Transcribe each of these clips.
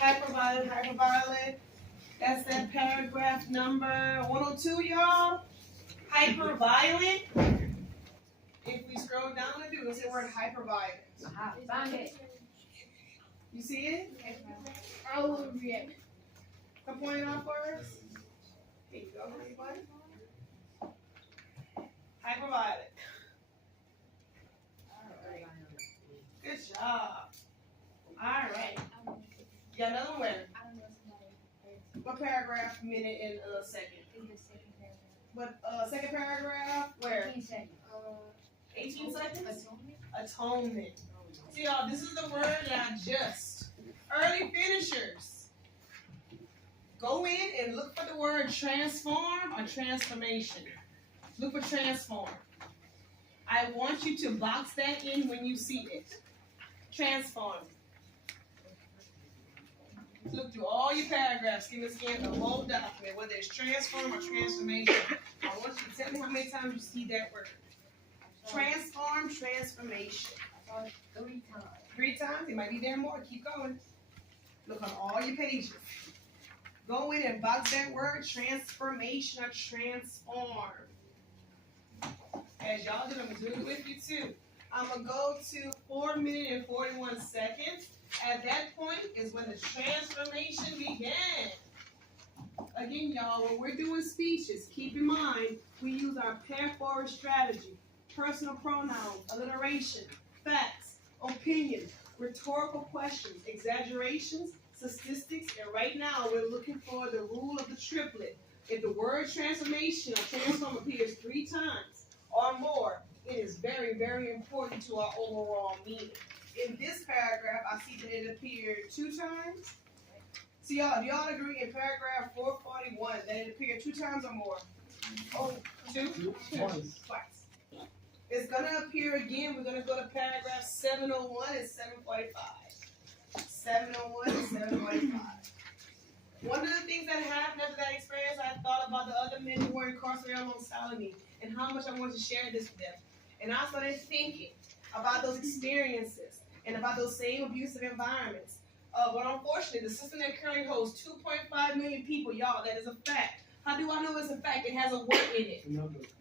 Hyperviolent, hyperviolent. That's that paragraph number 102, y'all. Hyperviolent. If we scroll down and do, we'll see the word hyperviolent. Found it. You see it? I will react. Come point it out for us. Here you go, everybody. Hyperviolent. Alright. Good job. Alright. You got another one? What paragraph, minute, and second? What second paragraph? Where? 18 seconds. 18 seconds? Atonement. See y'all, this is the word that I just. Early finishers. Go in and look for the word transform or transformation. Look for transform. I want you to box that in when you see it. Transform. Look through all your paragraphs, scan the whole document, whether it's transform or transformation. I want you to tell me how many times you see that word. Transform, transformation. 3 times. 3 times? It might be there more. Keep going. Look on all your pages. Go in and box that word, transformation or transform. As y'all do, I'm going to do it with you too. I'm going to go to 4 minutes and 41 seconds. At that point is when the transformation began. Again, y'all, when we're doing speeches, keep in mind, we use our pair-forward strategy, personal pronouns, alliteration, facts, opinion, rhetorical questions, exaggerations, statistics, and right now we're looking for the rule of the triplet. If the word transformation or transform appears 3 times or more, it is very, very important to our overall meaning. In this paragraph, I see that it appeared 2 times. So y'all, do y'all agree in paragraph 441 that it appeared 2 times or more? Oh, 2? Twice. It's going to appear again. We're going to go to paragraph 701 and 745. 701 and 745. One of the things that happened after that experience, I thought about the other men who were incarcerated alongside of me and how much I wanted to share this with them. And I started thinking about those experiences and about those same abusive environments. But unfortunately, the system that currently holds 2.5 million people, y'all, that is a fact. How do I know it's a fact? It has a word in it.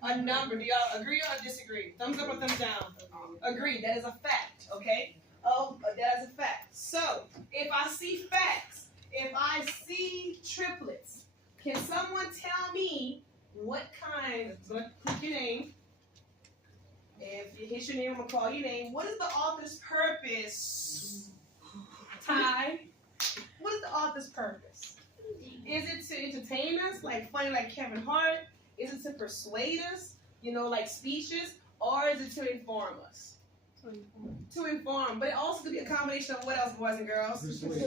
A number. Do y'all agree or disagree? Thumbs up or thumbs down? Agree. That is a fact, okay? Oh, that is a fact. So, if I see facts, if I see triplets, can someone tell me what kind, click your name. If you hit your name, I'm going to call your name. What is the author's purpose? Ty? What is the author's purpose? Is it to entertain us, like funny like Kevin Hart? Is it to persuade us, like speeches? Or is it to inform us? To inform. But it also could be a combination of what else, boys and girls?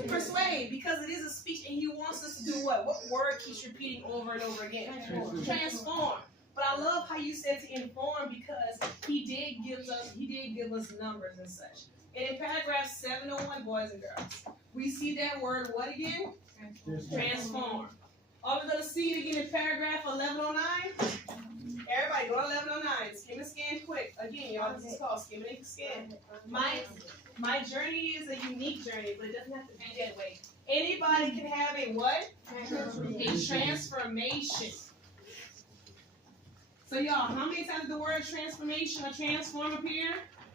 Persuade, because it is a speech and he wants us to do what? What word keeps repeating over and over again? Transform. But I love how you said to inform because he did give us numbers and such. And in paragraph 701, boys and girls, we see that word what again? Transform. Are we going to see it again in paragraph 1109? Everybody go to 1109. Skim and scan quick. Again, y'all, this is called skim and scan. My journey is a unique journey, but it doesn't have to be that way. Anybody can have a what? A transformation. So y'all, how many times did the word transformation or transform appear?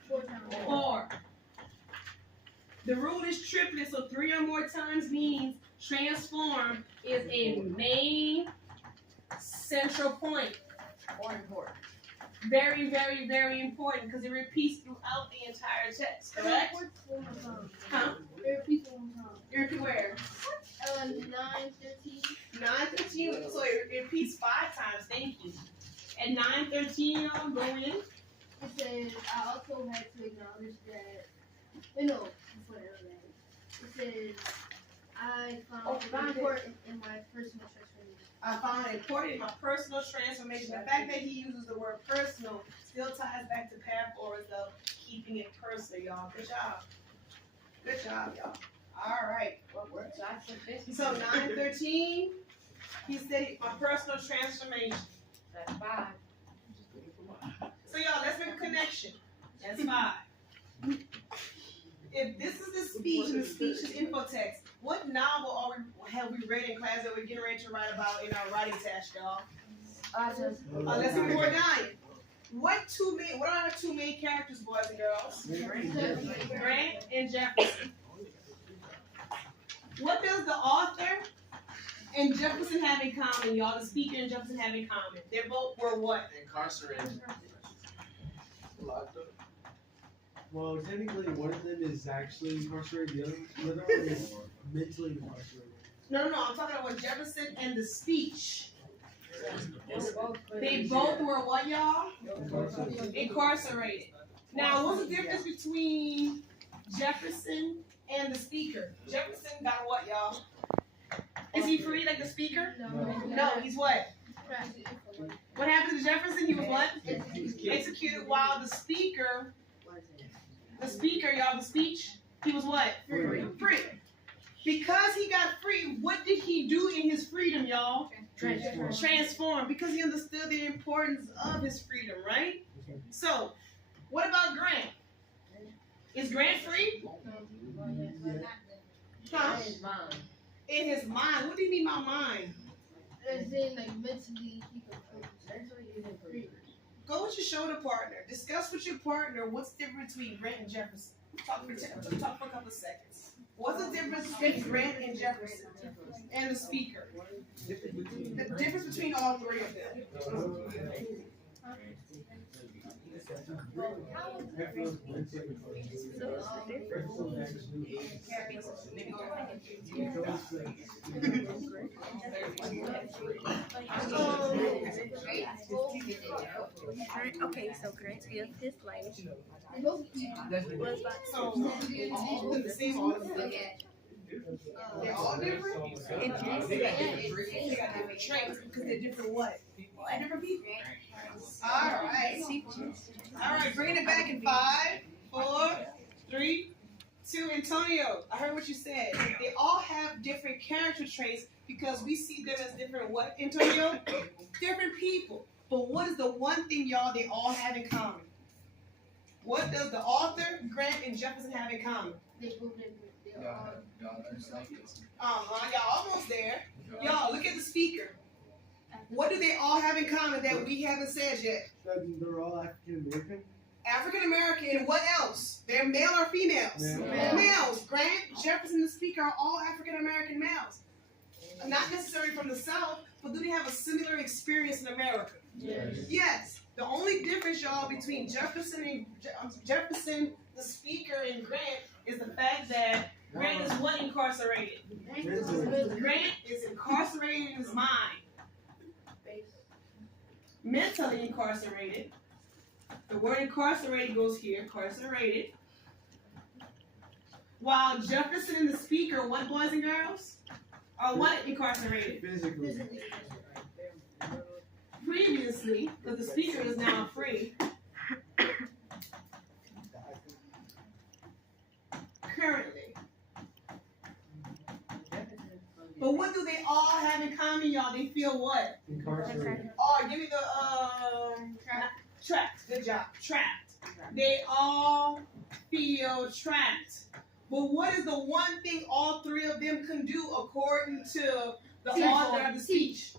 4 times. 4. The rule is triplet, so 3 or more times means transform is a main central point or important. Very, very, very important because it repeats throughout the entire text, correct? Huh? It repeats 1 time. It repeats where? 9:13. 9:13, so it repeats 5 times, thank you. At 9:13, y'all go in. It says, I also had to acknowledge that, before that. It says, I found it important in my personal transformation. I found it important in my personal transformation. The fact that he uses the word personal still ties back to paraforwards of keeping it personal, y'all. Good job. Good job, y'all. All right. So 9:13, he said my personal transformation. That's 5. So y'all, let's make a connection. That's 5. If this is the speech and the speech is info text, What novel have we read in class that we're getting ready to write about in our writing test, y'all? Let's see, we're dying. What are our two main characters, boys and girls? Grant and Jefferson. What does the author and Jefferson have in common, y'all? The speaker and Jefferson have in common. They both were what? Incarcerated. Locked up. Well, technically, one of them is actually incarcerated. The other one is mentally incarcerated. No. I'm talking about Jefferson and the speech. They both were what, y'all? Incarcerated. Now, what's the difference between Jefferson and the speaker? Jefferson got what, y'all? Is he free like the speaker? No, he's what? What happened to Jefferson? He was what? Executed, while the speaker, y'all, the speech, he was what? Free. Because he got free, what did he do in his freedom, y'all? Transform. Because he understood the importance of his freedom, right? So, what about Grant? Is Grant free? Huh? In his mind. What do you mean by mind? As in, like, mentally, he can free. Go with your shoulder partner. Discuss with your partner what's the difference between Grant and Jefferson. Talk for a couple of seconds. What's the difference between Grant and Jefferson and the speaker? The difference between all three of them. Okay, so Grant is his life. So, all the same. They're all different? They got different traits because they're different what? Different people. Alright, bring it back in 5, 4, 3, 2. Antonio, I heard what you said. They all have different character traits because we see them as different what, Antonio? Different people. But what is the one thing, y'all, they all have in common? What does the author, Grant, and Jefferson have in common? Y'all almost there. Y'all, look at the speaker. What do they all have in common that we haven't said yet? They're all African American. African American, and what else? They're male or females? Males. Grant, Jefferson, the speaker are all African American males. Not necessarily from the South, but do they have a similar experience in America? Yes. The only difference, y'all, between Jefferson, the speaker, and Grant is the fact that Grant is what incarcerated? Grant is incarcerated in his mind. Mentally incarcerated. The word incarcerated goes here, incarcerated. While Jefferson and the speaker, what, boys and girls? Are what incarcerated? Physically. Previously, because the speaker is now free. Currently. But what do they all have in common, y'all? They feel what? Incarcerated. Oh, give me the trapped. Good job. Trapped. They all feel trapped. But what is the one thing all three of them can do according to the author of the speech?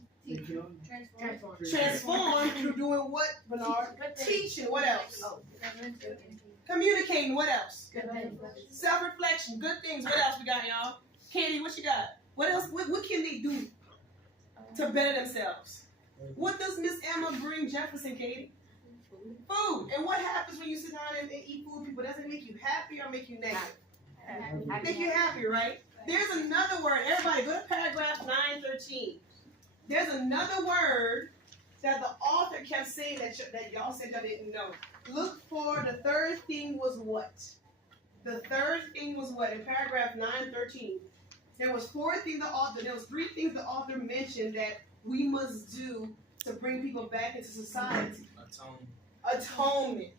Transform through doing what, Bernard? Teaching. What else? Communicating. What else? Self-reflection. Good things. What else we got, y'all? Katie, what you got? What else? What can they do to better themselves? What does Miss Emma bring Jefferson, Katie? Food. And what happens when you sit down and eat food, people? Does it make you happy or make you negative? Make you happy, right? There's another word. Everybody, go to paragraph 913. There's another word that the author kept saying that y'all said y'all didn't know. Look for the third thing was what? The third thing was what? In paragraph 913. There was three things the author mentioned that we must do to bring people back into society. Atonement.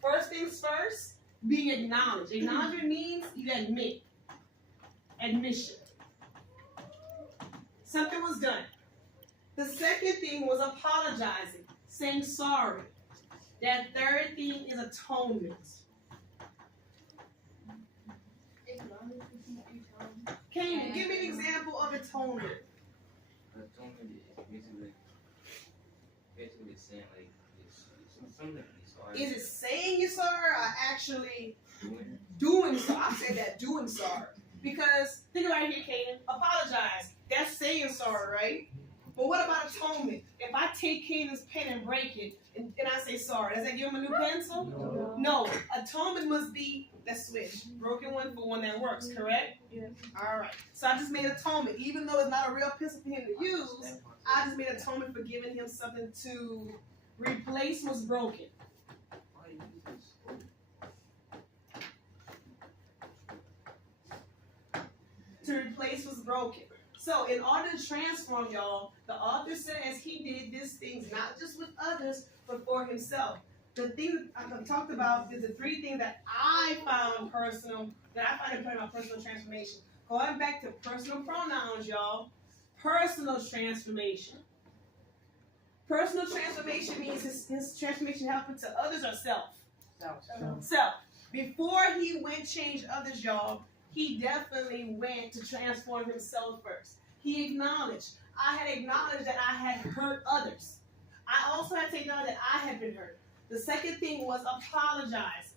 First things first, being acknowledged. Acknowledgement means you admit. Admission. Something was done. The second thing was apologizing, saying sorry. That third thing is atonement. give me an example of atonement. Atonement is basically saying like it's something you sorry. Is it saying you're sorry or actually Doing doing so? I said that, doing sorry. Because, think about it here, Kaden. Apologize. That's saying sorry, right? But what about atonement? If I take Kaden's pen and break it, and I say sorry, does that give him a new pencil? No. Atonement must be, let's switch. Broken one for one that works, correct? Yes. Alright. So I just made atonement. Even though it's not a real pencil for him to use, I just made atonement for giving him something to replace what's broken. why you use this? To replace what's broken. So in order to transform, y'all, the author says he did these things not just with others, but for himself. The thing I've talked about is the three things that I found personal, that I find important about personal transformation. Going back to personal pronouns, y'all. Personal transformation. Personal transformation means his transformation happened to others or self? Self. Before he went change others, y'all, he definitely went to transform himself first. He acknowledged. I had acknowledged that I had hurt others. I also had to acknowledge that I had been hurt. The second thing was apologize.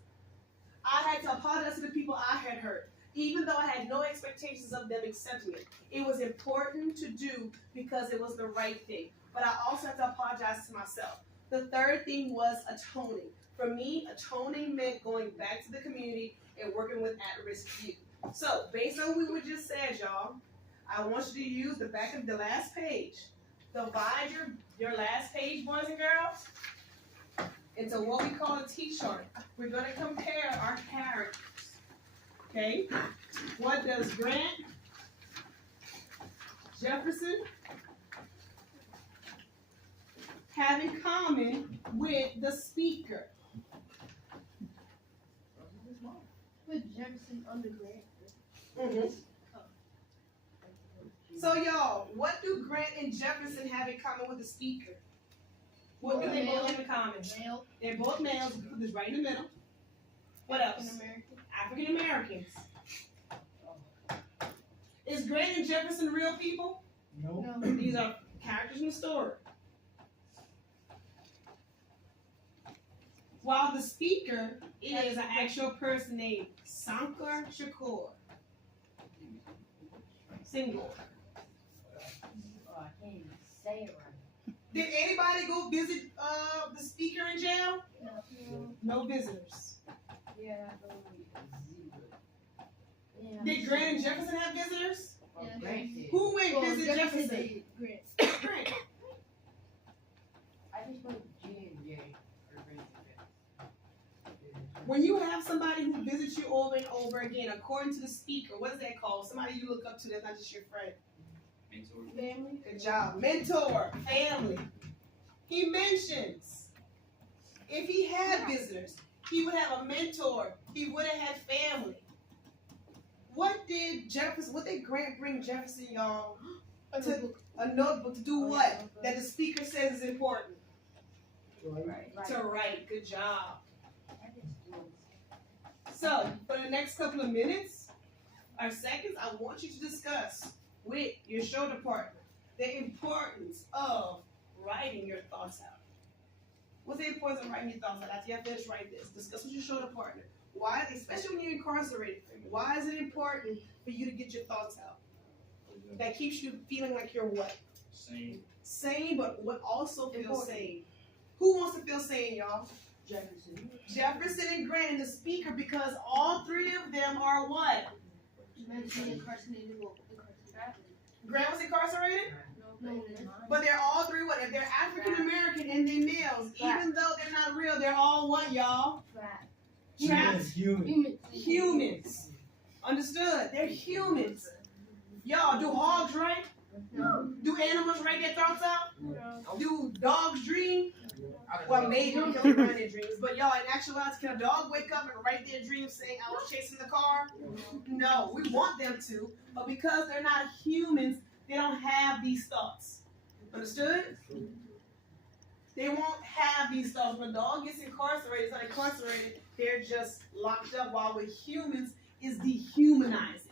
I had to apologize to the people I had hurt, even though I had no expectations of them accepting it. It was important to do because it was the right thing. But I also had to apologize to myself. The third thing was atoning. For me, atoning meant going back to the community and working with at-risk youth. So, based on what we just said, y'all, I want you to use the back of the last page. Divide your last page, boys and girls, into what we call a T-chart. We're going to compare our characters. Okay? What does Grant, Jefferson have in common with the speaker? Put Jefferson under Grant. Mm-hmm. So, y'all, what do Grant and Jefferson have in common with the speaker? What do they both have in common? Male. They're both males. Put this right in the middle. What else? African American. African Americans. Is Grant and Jefferson real people? No. No. These are characters in the story. While the speaker is an actual person named Shaka Senghor. Oh, I can't even say it right. Did anybody go visit the speaker in jail? No. No visitors. Yeah, I believe zero. Yeah. Did Grant and Jefferson have visitors? Well, Yeah. Grant did. Who went Well, visit Jefferson? did Grant. Grant. I just put G and J for Grant. When you have somebody who visits you over and over again, according to the speaker, what is that called? Somebody you look up to that's not just your friend. Mentor. Family. Good job. Mentor, family. He mentions if he had visitors, he would have a mentor. He would have had family. What did Grant bring Jefferson, y'all? A notebook to do what? That the speaker says is important. Right. To write. Good job. I just do it. So, for the next couple of minutes or seconds, I want you to discuss with your shoulder partner the importance of writing your thoughts out. What's the importance of writing your thoughts out? After you have finished writing this, discuss with your shoulder partner. Why, especially when you're incarcerated, why is it important for you to get your thoughts out? That keeps you feeling like you're what? Sane, but what also feels sane? Who wants to feel sane, y'all? Jefferson. Jefferson and Grant and the speaker, because all three of them are what? Mentally incarcerated. Grant was incarcerated, No. but they're all three what? If they're African American and they're males, even though they're not real, they're all what, y'all? Trapped Human. humans. Understood? They're humans. Y'all, do hogs write? No. Do animals write their thoughts out? No. Do dogs dream? Well, maybe they don't write their dreams. But y'all, in actuality, can a dog wake up and write their dreams saying, I was chasing the car? No, we want them to. But because they're not humans, they don't have these thoughts. Understood? They won't have these thoughts. When a dog gets incarcerated, it's not incarcerated, they're just locked up. While with humans, is dehumanizing.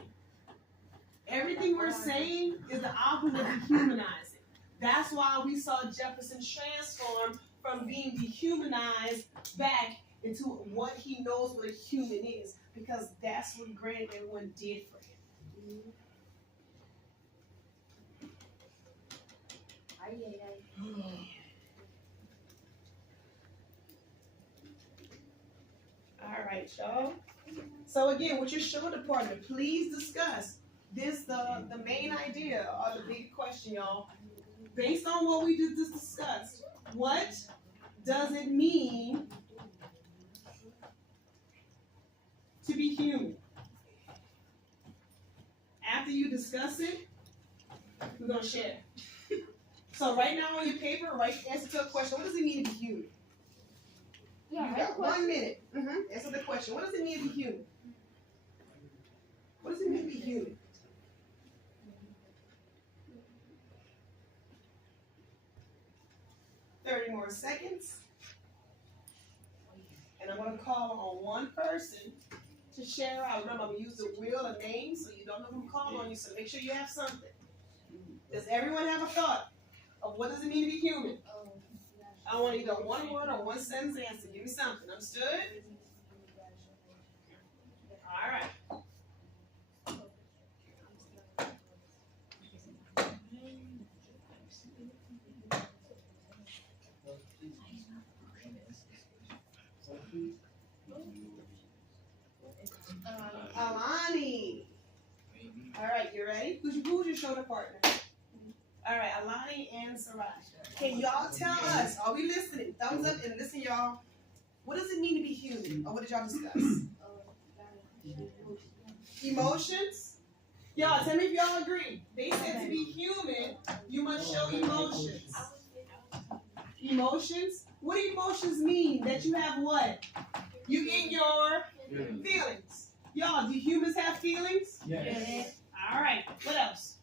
Everything we're we're saying is the opposite of dehumanizing. That's why we saw Jefferson transform from being dehumanized back into what he knows what a human is, because that's what Grant and everyone did for him. All right, y'all. So again, with your shoulder partner, please discuss this, the main idea or the big question, y'all. Based on what we just discussed, what does it mean to be human? After you discuss it, we're gonna share. So right now on your paper, write answer to a question. What does it mean to be human? Yeah, You got 1 minute. Answer the question. What does it mean to be human? What does it mean to be human? $30 more seconds. And I'm going to call on one person to share out. Remember, I'm going to use the wheel of names so you don't know who called on you, so make sure you have something. Does everyone have a thought of what does it mean to be human? I want either one word or one sentence answer. Give me something. Understood? All right. Alani. All right, you ready? Who's your shoulder partner? All right, Alani and Sarai. Can y'all tell us, are we listening? Thumbs up and listen, y'all. What does it mean to be human? Or what did y'all discuss? Emotions? Y'all, tell me if y'all agree. They said to be human, you must show emotions. Emotions? What do emotions mean? That you have what? You get your feelings. Y'all, do humans have feelings? Yes. All right, what else?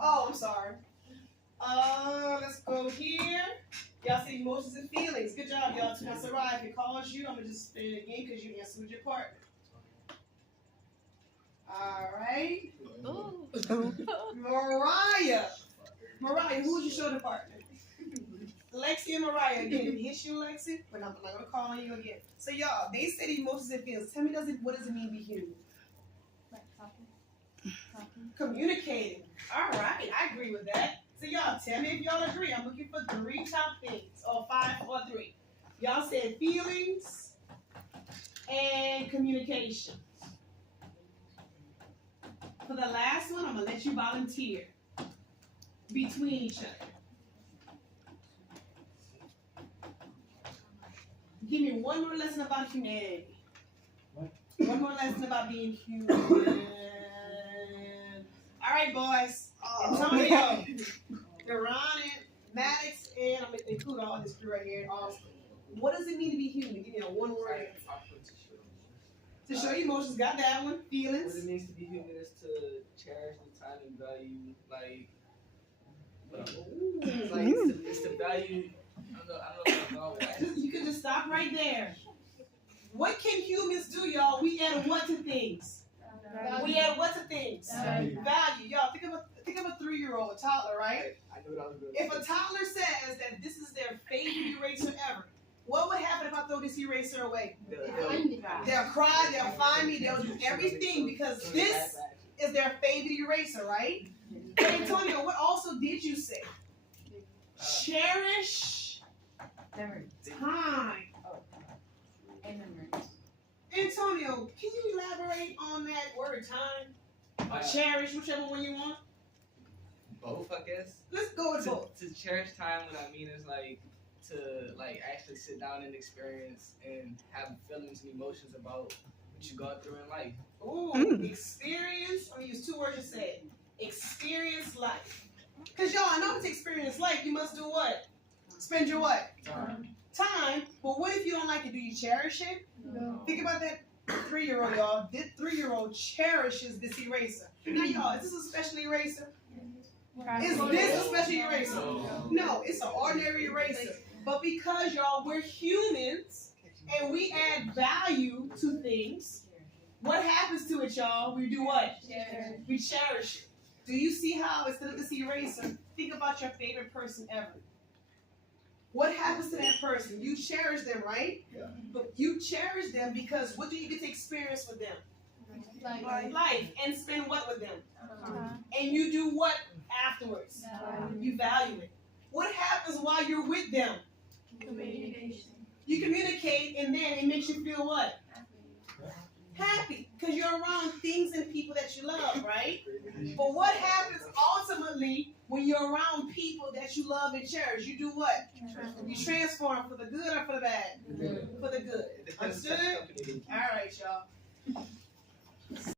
Oh, I'm sorry. Let's go here. Y'all see emotions and feelings. Good job, y'all. Now, Sarai, if it calls you, I'm going to just say it again because you answered with your partner. All right. Mariah. Mariah, who's your shoulder partner? Lexi and Mariah. Again, if it hits you, Lexi, but I'm not going to call on you again. So, y'all, they said emotions and feelings. Tell me, what does it mean to be human? Communicating. All right, I agree with that. So y'all, tell me if y'all agree. I'm looking for 3 top things, or 5 or 3. Y'all said feelings and communication. For the last one, I'm gonna let you volunteer between each other. Give me one more lesson about humanity. What? One more lesson about being human. All right, boys. Antonio, Deron, Maddox, and I'm going to include all this crew right here. What does it mean to be human? Give me a one word answer. To show emotions, got that one. Feelings. What it means to be human is to cherish the time and value, it's the value. I don't know. You can just stop right there. What can humans do, y'all? We add what to things? We add what to things? Value. Y'all, think of a 3-year-old, a toddler, right? I knew what I was going to If a toddler says that this is their favorite eraser ever, what would happen if I throw this eraser away? They'll cry, they'll find me, they'll do everything because this is their favorite eraser, right? But Antonio, what also did you say? Cherish time. Antonio, can you elaborate on that word time? Or cherish, whichever one you want? Both, I guess. Let's go with both. To cherish time, what I mean is to actually sit down and experience and have feelings and emotions about what you go through in life. Ooh, experience. I'm gonna use 2 words to say it. Experience life. Cause y'all, I know to experience life, you must do what? Spend your what? Time. But what if you don't like it? Do you cherish it? No. Think about that 3-year-old, y'all. This 3-year-old cherishes this eraser. Now, y'all, is this a special eraser? Is this a special eraser? No, it's an ordinary eraser. But because, y'all, we're humans and we add value to things, what happens to it, y'all? We do what? We cherish it. Do you see how, instead of this eraser, think about your favorite person ever? What happens to that person? You cherish them, right? Yeah. But you cherish them because what do you get to experience with them? Like, Life. And spend what with them? And you do what afterwards? You value it. What happens while you're with them? communication. You communicate, and then it makes you feel what? Happy. Because you're around things and people that you love, right? But what happens ultimately when you're around people that you love and cherish? You do what? You transform for the good or for the bad? For the good. Understood? All right, y'all.